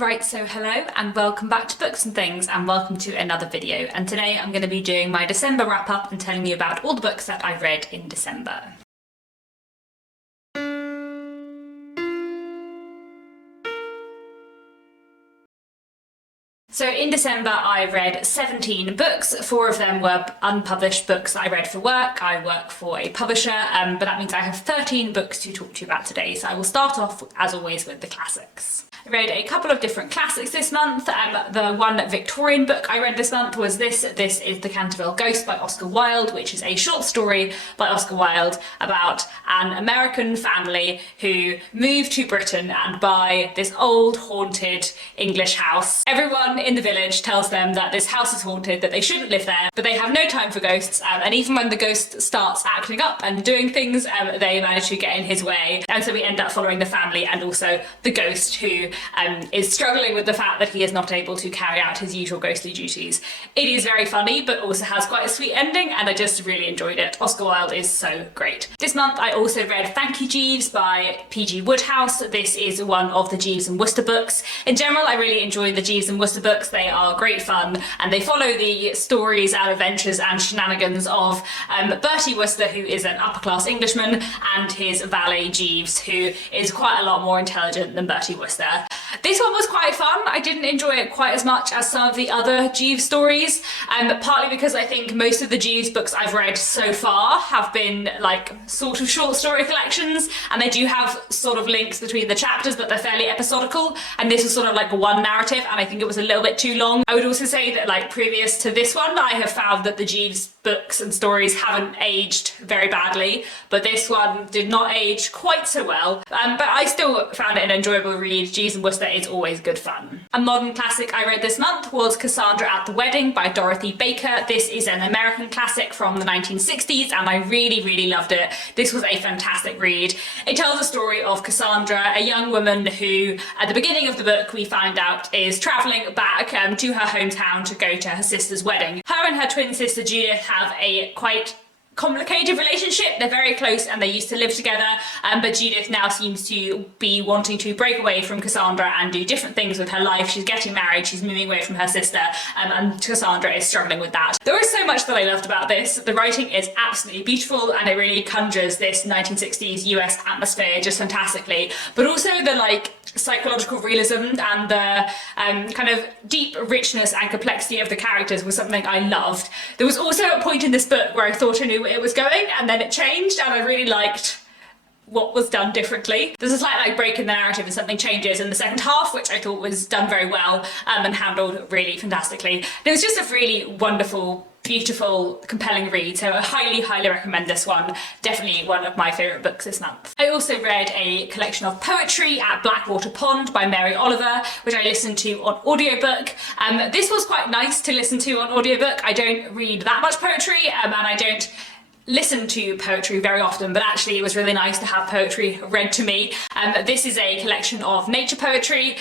Right, so hello and welcome back to Books and Things, and welcome to another video. And today I'm going to be doing my December wrap up and telling you about all the books that I read in December. So in December I read 17 books. 4 of them were unpublished books that I read for work. I work for a publisher, but that means I have 13 books to talk to you about today. So I will start off, as always, with the classics. I read a couple of different classics this month. The one Victorian book I read this month was this. This is The Canterville Ghost by Oscar Wilde, which is a short story by Oscar Wilde about an American family who move to Britain and buy this old haunted English house. Everyone in the village tells them that this house is haunted, that they shouldn't live there, but they have no time for ghosts, and even when the ghost starts acting up and doing things, they manage to get in his way. And so we end up following the family and also the ghost, who is struggling with the fact that he is not able to carry out his usual ghostly duties. It is very funny, but also has quite a sweet ending, and I just really enjoyed it. Oscar Wilde is so great. This month I also read Thank You Jeeves by P.G. Wodehouse. This is one of the Jeeves and Wooster books. In general, I really enjoy the Jeeves and Wooster books. They are great fun, and they follow the stories and adventures and shenanigans of Bertie Wooster, who is an upper-class Englishman, and his valet Jeeves, who is quite a lot more intelligent than Bertie Wooster. This one was quite fun. I didn't enjoy it quite as much as some of the other Jeeves stories, partly because I think most of the Jeeves books I've read so far have been like sort of short story collections, and they do have sort of links between the chapters, but they're fairly episodical, and this was sort of like one narrative, and I think it was a little bit too long. I would also say that, like, previous to this one, I have found that the Jeeves books and stories haven't aged very badly, but this one did not age quite so well, but I still found it an enjoyable read. Jeeves and Wooster is always good fun. A modern classic I read this month was Cassandra at the Wedding by Dorothy Baker. This is an American classic from the 1960s, and I really loved it. This was a fantastic read. It tells the story of Cassandra, a young woman who, at the beginning of the book, we find out is travelling back to her hometown to go to her sister's wedding. Her and her twin sister Judith have a quite complicated relationship. They're very close and they used to live together, but Judith now seems to be wanting to break away from Cassandra and do different things with her life. She's getting married, she's moving away from her sister, and Cassandra is struggling with that. There is so much that I loved about this. The writing is absolutely beautiful, and it really conjures this 1960s US atmosphere just fantastically, but also the psychological realism and the kind of deep richness and complexity of the characters was something I loved. There was also a point in this book where I thought I knew where it was going, and then it changed, and I really liked what was done differently. There's a slight break in the narrative and something changes in the second half, which I thought was done very well and handled really fantastically. It was just a really wonderful, beautiful, compelling read, so I highly recommend this one. Definitely one of my favourite books this month. I also read a collection of poetry at Blackwater Pond by Mary Oliver, which I listened to on audiobook. This was quite nice to listen to on audiobook. I don't read that much poetry, and I don't listen to poetry very often, but actually it was really nice to have poetry read to me. This is a collection of nature poetry.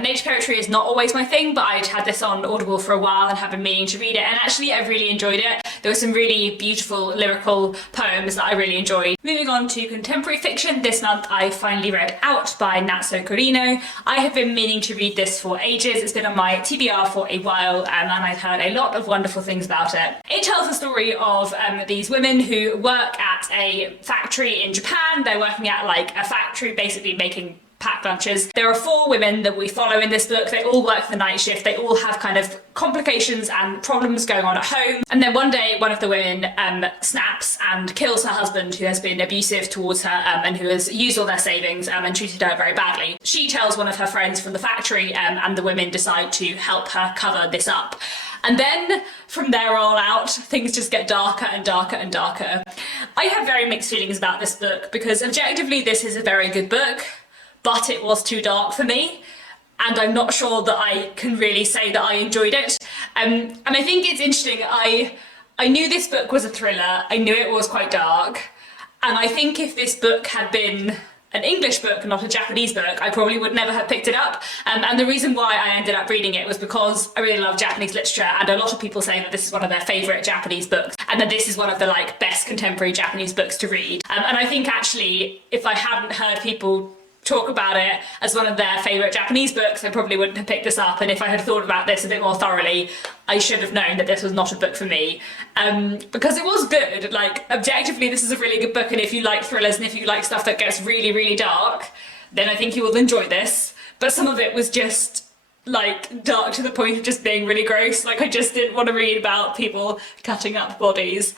Nature poetry is not always my thing, but I'd had this on Audible for a while and have been meaning to read it, and actually I really enjoyed it. There were some really beautiful lyrical poems that I really enjoyed. Moving on to contemporary fiction, this month I finally read Out by Natso Corino. I have been meaning to read this for ages. It's been on my TBR for a while, and I've heard a lot of wonderful things about it. It tells the story of these women who work at a factory in Japan. They're working at a factory basically making packed lunches. There are 4 women that we follow in this book. They all work the night shift. They all have kind of complications and problems going on at home. And then one day, one of the women snaps and kills her husband, who has been abusive towards her and who has used all their savings and treated her very badly. She tells one of her friends from the factory, and the women decide to help her cover this up. And then from there all out, things just get darker and darker and darker. I have very mixed feelings about this book, because objectively this is a very good book, but it was too dark for me, and I'm not sure that I can really say that I enjoyed it. And I think it's interesting, I knew this book was a thriller, I knew it was quite dark, and I think if this book had been an English book, not a Japanese book, I probably would never have picked it up. And the reason why I ended up reading it was because I really love Japanese literature, and a lot of people say that this is one of their favourite Japanese books, and that this is one of the best contemporary Japanese books to read. And I think actually, if I hadn't heard people talk about it as one of their favourite Japanese books, I probably wouldn't have picked this up, and if I had thought about this a bit more thoroughly, I should have known that this was not a book for me. Because it was good, like, objectively this is a really good book, and if you like thrillers and if you like stuff that gets really, really dark, then I think you will enjoy this. But some of it was just, like, dark to the point of just being really gross. Like, I just didn't want to read about people cutting up bodies.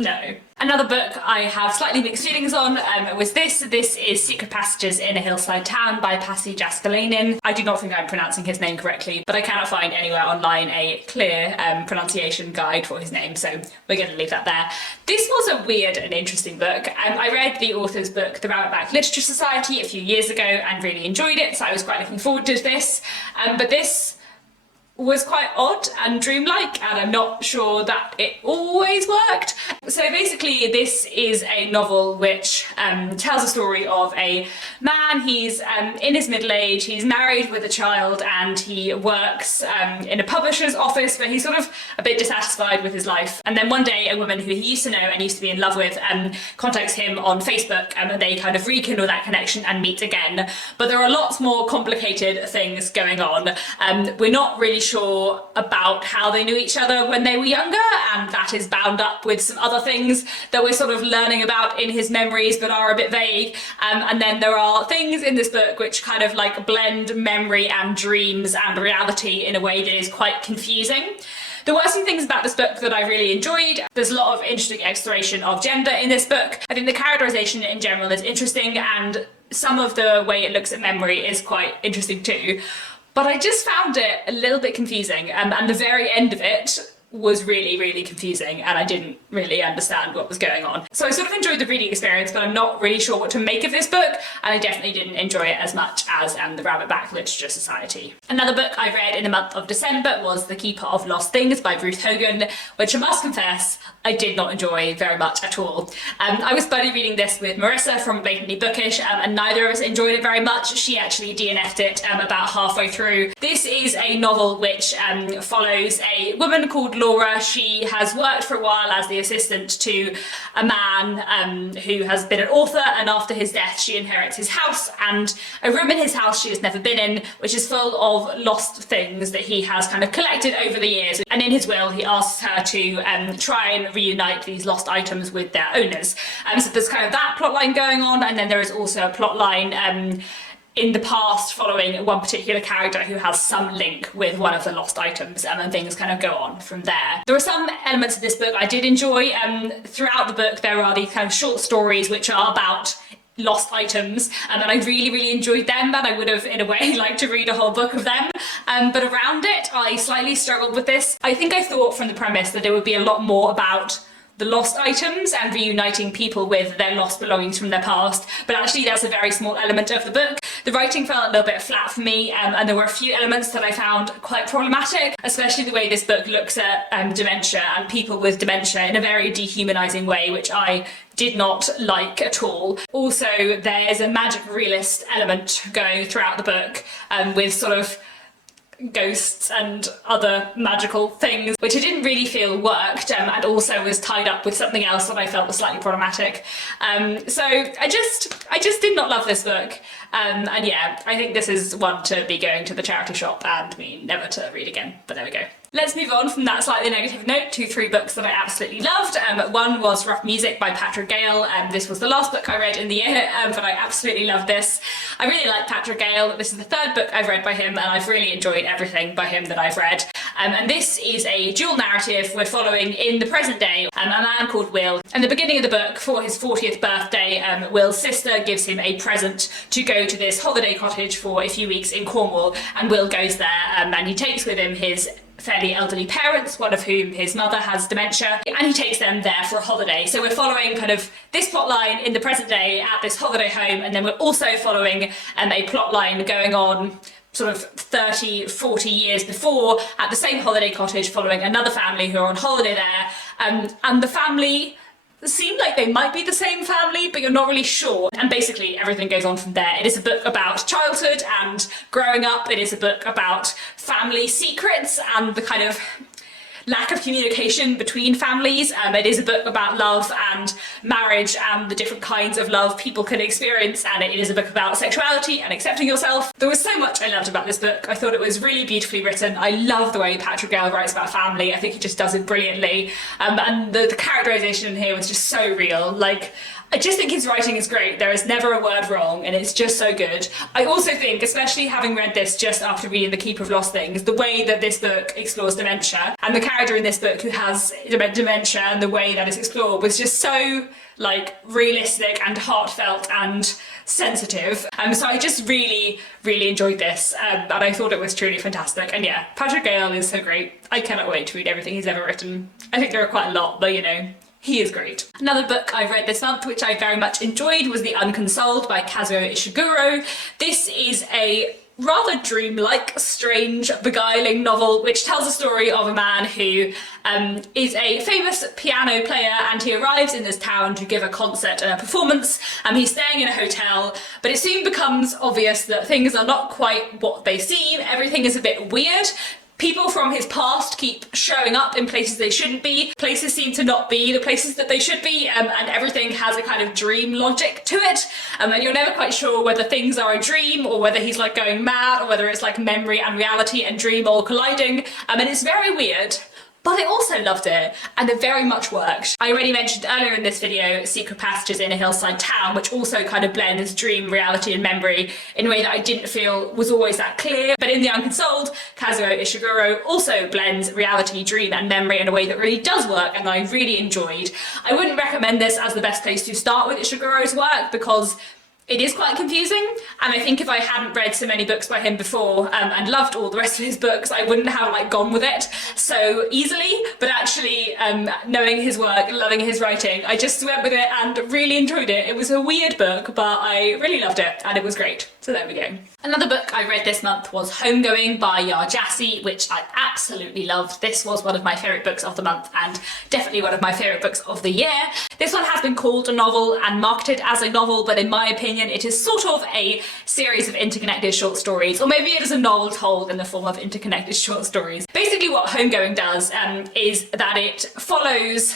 No. Another book I have slightly mixed feelings on was this. This is Secret Passages in a Hillside Town by Pasi Jaskalainen. I do not think I'm pronouncing his name correctly, but I cannot find anywhere online a clear pronunciation guide for his name, so we're going to leave that there. This was a weird and interesting book. I read the author's book, The Rabbitback Literature Society, a few years ago and really enjoyed it, so I was quite looking forward to this. But this was quite odd and dreamlike, and I'm not sure that it always worked. So basically this is a novel which tells a story of a man. He's in his middle age, he's married with a child, and he works in a publisher's office where he's sort of a bit dissatisfied with his life. And then one day a woman who he used to know and used to be in love with contacts him on Facebook, and they kind of rekindle that connection and meet again. But there are lots more complicated things going on. We're not really sure about how they knew each other when they were younger, and that is bound up with some other things that we're sort of learning about in his memories but are a bit vague. And then there are things in this book which kind of like blend memory and dreams and reality in a way that is quite confusing. There were some things about this book that I really enjoyed. There's a lot of interesting exploration of gender in this book. I think the characterization in general is interesting, and some of the way it looks at memory is quite interesting too. But I just found it a little bit confusing, and the very end of it was really, really confusing, and I didn't really understand what was going on. So I sort of enjoyed the reading experience, but I'm not really sure what to make of this book, and I definitely didn't enjoy it as much as the Rabbitback Literature Society. Another book I read in the month of December was The Keeper of Lost Things by Ruth Hogan, which I must confess I did not enjoy very much at all. I was buddy reading this with Marissa from Blatantly Bookish, and neither of us enjoyed it very much. She actually DNF'd it about halfway through. This is a novel which follows a woman called Laura. She has worked for a while as the assistant to a man who has been an author, and after his death she inherits his house and a room in his house she has never been in, which is full of lost things that he has kind of collected over the years. And in his will he asks her to try and reunite these lost items with their owners. So there's kind of that plot line going on, and then there is also a plot line in the past following one particular character who has some link with one of the lost items, and then things kind of go on from there. There are some elements of this book I did enjoy. Throughout the book there are these kind of short stories which are about lost items, and I really, really enjoyed them, and I would have in a way liked to read a whole book of them. But around it I slightly struggled with this. I think I thought from the premise that it would be a lot more about the lost items and reuniting people with their lost belongings from their past, but actually that's a very small element of the book. The writing felt a little bit flat for me, and there were a few elements that I found quite problematic, especially the way this book looks at dementia and people with dementia in a very dehumanising way, which I did not like at all. Also, there's a magic realist element going throughout the book, with sort of ghosts and other magical things, which I didn't really feel worked, and also was tied up with something else that I felt was slightly problematic. So I just did not love this book, and yeah, I think this is one to be going to the charity shop and me never to read again, but there we go. Let's move on from that slightly negative note to three books that I absolutely loved. One was Rough Music by Patrick Gale, and this was the last book I read in the year, but I absolutely loved this. I really like Patrick Gale. This is the third book I've read by him, and I've really enjoyed everything by him that I've read. And this is a dual narrative. We're following in the present day a man called Will. In the beginning of the book, for his 40th birthday, Will's sister gives him a present to go to this holiday cottage for a few weeks in Cornwall, and Will goes there, and he takes with him his fairly elderly parents, one of whom his mother has dementia, and he takes them there for a holiday. So we're following kind of this plot line in the present day at this holiday home, and then we're also following a plot line going on sort of 30, 40 years before at the same holiday cottage, following another family who are on holiday there, and the family seem like they might be the same family, but you're not really sure. And basically everything goes on from there. It is a book about childhood and growing up. It is a book about family secrets and the kind of lack of communication between families. It is a book about love and marriage and the different kinds of love people can experience, and it is a book about sexuality and accepting yourself. There was so much I loved about this book. I thought it was really beautifully written. I love the way Patrick Gale writes about family. I think he just does it brilliantly. And the characterization in here was just so real. Like, I just think his writing is great. There is never a word wrong, and it's just so good. I also think, especially having read this just after reading The Keeper of Lost Things, the way that this book explores dementia, and the character in this book who has dementia and the way that it's explored was just so, like, realistic and heartfelt and sensitive. So I just really, really enjoyed this, and I thought it was truly fantastic. And yeah, Patrick Gale is so great. I cannot wait to read everything he's ever written. I think there are quite a lot, but you know, he is great. Another book I read this month, which I very much enjoyed, was The Unconsoled by Kazuo Ishiguro. This is a rather dreamlike, strange, beguiling novel which tells the story of a man who is a famous piano player, and he arrives in this town to give a concert and a performance. He's staying in a hotel, but it soon becomes obvious that things are not quite what they seem. Everything is a bit weird. People from his past keep showing up in places they shouldn't be. Places seem to not be the places that they should be, and everything has a kind of dream logic to it. And you're never quite sure whether things are a dream or whether he's like going mad, or whether it's like memory and reality and dream all colliding. And it's very weird. But I also loved it, and it very much worked. I already mentioned earlier in this video Secret Passages in a Hillside Town, which also kind of blends dream, reality and memory in a way that I didn't feel was always that clear. But in The Unconsoled, Kazuo Ishiguro also blends reality, dream and memory in a way that really does work, and I really enjoyed. I wouldn't recommend this as the best place to start with Ishiguro's work, because it is quite confusing, and I think if I hadn't read so many books by him before and loved all the rest of his books, I wouldn't have like gone with it so easily. But actually, knowing his work, loving his writing, I just went with it and really enjoyed it. It was a weird book, but I really loved it, and it was great. So there we go. Another book I read this month was Homegoing by Yaa Gyasi, which I absolutely loved. This was one of my favourite books of the month, and definitely one of my favourite books of the year. This one has been called a novel and marketed as a novel, but in my opinion it is sort of a series of interconnected short stories, or maybe it is a novel told in the form of interconnected short stories. Basically what Homegoing does is that it follows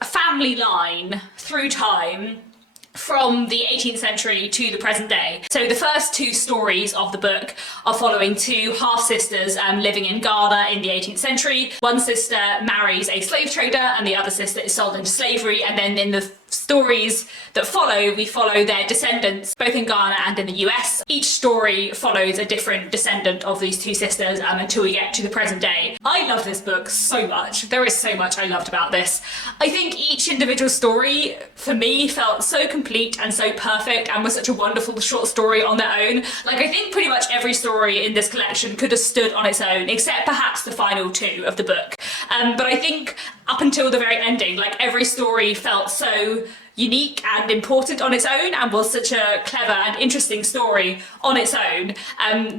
a family line through time from the 18th century to the present day. So the first two stories of the book are following two half-sisters living in Ghana in the 18th century. One sister marries a slave trader and the other sister is sold into slavery, and then in the stories that follow, we follow their descendants, both in Ghana and in the US. Each story follows a different descendant of these two sisters until we get to the present day. I love this book so much. There is so much I loved about this. I think each individual story, for me, felt so complete and so perfect, and was such a wonderful short story on their own. Like, I think pretty much every story in this collection could have stood on its own, except perhaps the final two of the book. But I think up until the very ending, like, every story felt so unique and important on its own, and was such a clever and interesting story on its own,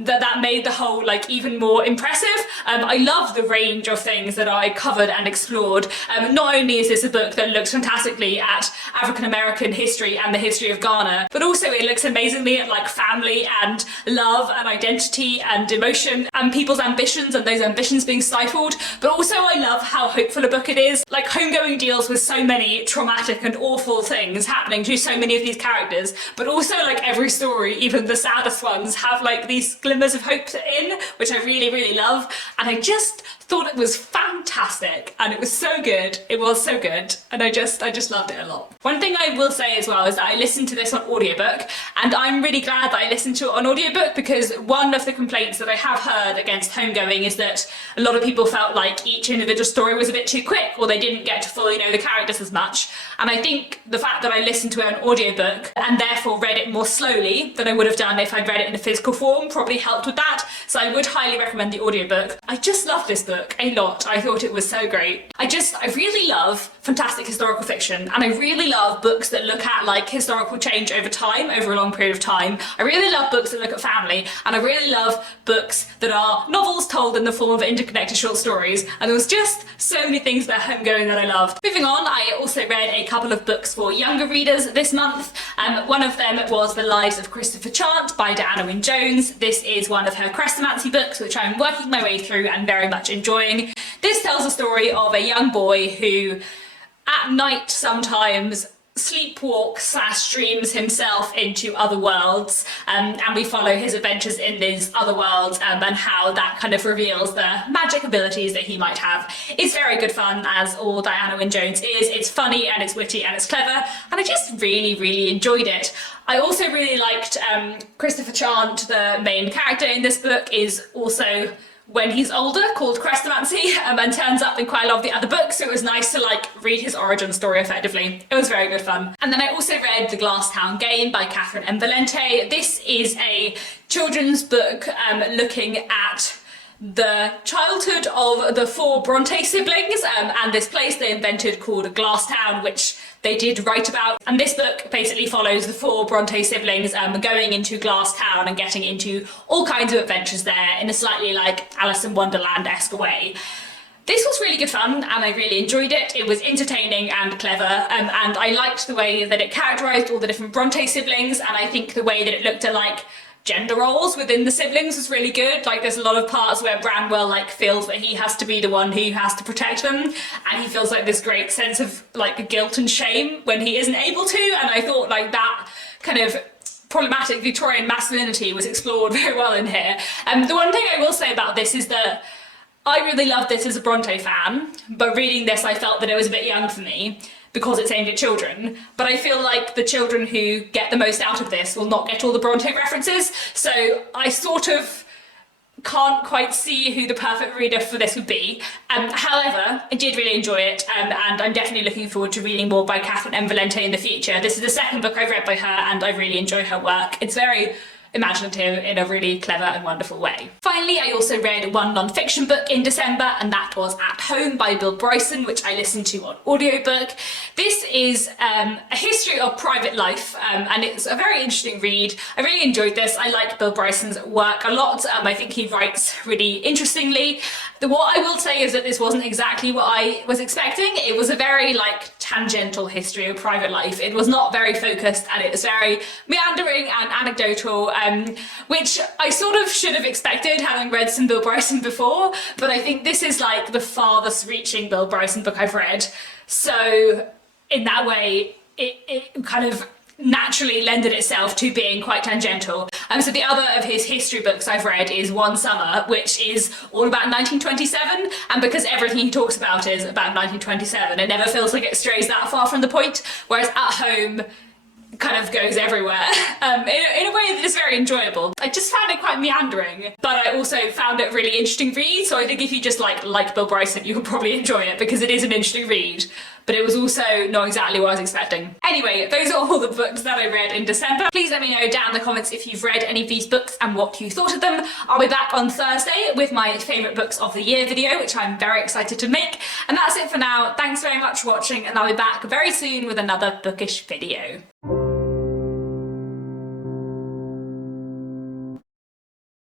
that made the whole like even more impressive. I love the range of things that I covered and explored. Not only is this a book that looks fantastically at African American history and the history of Ghana, but also it looks amazingly at like family and love and identity and emotion and people's ambitions and those ambitions being stifled. But also I love how hopeful a book it is. Like, Homegoing deals with so many traumatic and awful things happening to so many of these characters, but also like every story, even the saddest ones, have like these glimmers of hope in, which I really, really love. And I just thought it was fantastic, and it was so good. It was so good, and I just loved it a lot. One thing I will say as well is that I listened to this on audiobook, and I'm really glad that I listened to it on audiobook, because one of the complaints that I have heard against Homegoing is that a lot of people felt like each individual story was a bit too quick, or they didn't get to fully know the characters as much. And I think the fact that I listened to it on audiobook and therefore read it more slowly than I would have done if I'd read it in a physical form probably helped with that. So I would highly recommend the audiobook. I just love this book a lot. I thought it was so great. I really love fantastic historical fiction, and I really love books that look at like historical change over time, over a long period of time. I really love books that look at family, and I really love books that are novels told in the form of interconnected short stories. And there was just so many things about Homegoing that I loved. Moving on, I also read a couple of books for younger readers this month. One of them was The Lives of Christopher Chant by Diana Wynne Jones. This is one of her Chrestomancy books, which I'm working my way through and very much enjoying. This tells the story of a young boy who at night sometimes sleepwalks / dreams himself into other worlds, and we follow his adventures in these other worlds, and how that kind of reveals the magic abilities that he might have. It's very good fun, as all Diana Wynne Jones is. It's funny and it's witty and it's clever, and I just really enjoyed it. I also really liked Christopher Chant, the main character in this book, is also, when he's older, called Chrestomancy, and turns up in quite a lot of the other books, so it was nice to read his origin story effectively. It was very good fun. And then I also read The Glasstown Game by Catherine M. Valente. This is a children's book looking at the childhood of the 4 Bronte siblings and this place they invented called Glasstown, which they did write about. And this book basically follows the 4 Bronte siblings going into Glasstown and getting into all kinds of adventures there in a slightly Alice in Wonderland-esque way. This was really good fun and I really enjoyed it. It was entertaining and clever, and I liked the way that it characterised all the different Bronte siblings, and I think the way that it looked at gender roles within the siblings was really good. There's a lot of parts where Branwell feels that he has to be the one who has to protect them, and he feels this great sense of guilt and shame when he isn't able to, and I thought that kind of problematic Victorian masculinity was explored very well in here. The one thing I will say about this is that I really loved this as a Bronte fan, but reading this I felt that it was a bit young for me, because it's aimed at children, but I feel like the children who get the most out of this will not get all the Bronte references, so I sort of can't quite see who the perfect reader for this would be. However, I did really enjoy it, and I'm definitely looking forward to reading more by Catherine M. Valente in the future. This is the second book I've read by her, and I really enjoy her work. It's very imaginative in a really clever and wonderful way. Finally, I also read one non-fiction book in December, and that was At Home by Bill Bryson, which I listened to on audiobook. This is a history of private life, and it's a very interesting read. I really enjoyed this. I like Bill Bryson's work a lot. I think he writes really interestingly. What I will say is that this wasn't exactly what I was expecting. It was a very tangential history of private life. It was not very focused, and it was very meandering and anecdotal, which I sort of should have expected having read some Bill Bryson before, but I think this is the farthest reaching Bill Bryson book I've read. So in that way, it kind of naturally lended itself to being quite tangential. So the other of his history books I've read is One Summer, which is all about 1927, and because everything he talks about is about 1927, it never feels like it strays that far from the point, whereas At Home kind of goes everywhere in a way that is very enjoyable. I just found it quite meandering, but I also found it a really interesting read, so I think if you just like Bill Bryson, you will probably enjoy it because it is an interesting read, but it was also not exactly what I was expecting. Anyway, those are all the books that I read in December. Please let me know down in the comments if you've read any of these books and what you thought of them. I'll be back on Thursday with my favourite books of the year video, which I'm very excited to make. And that's it for now. Thanks very much for watching, and I'll be back very soon with another bookish video.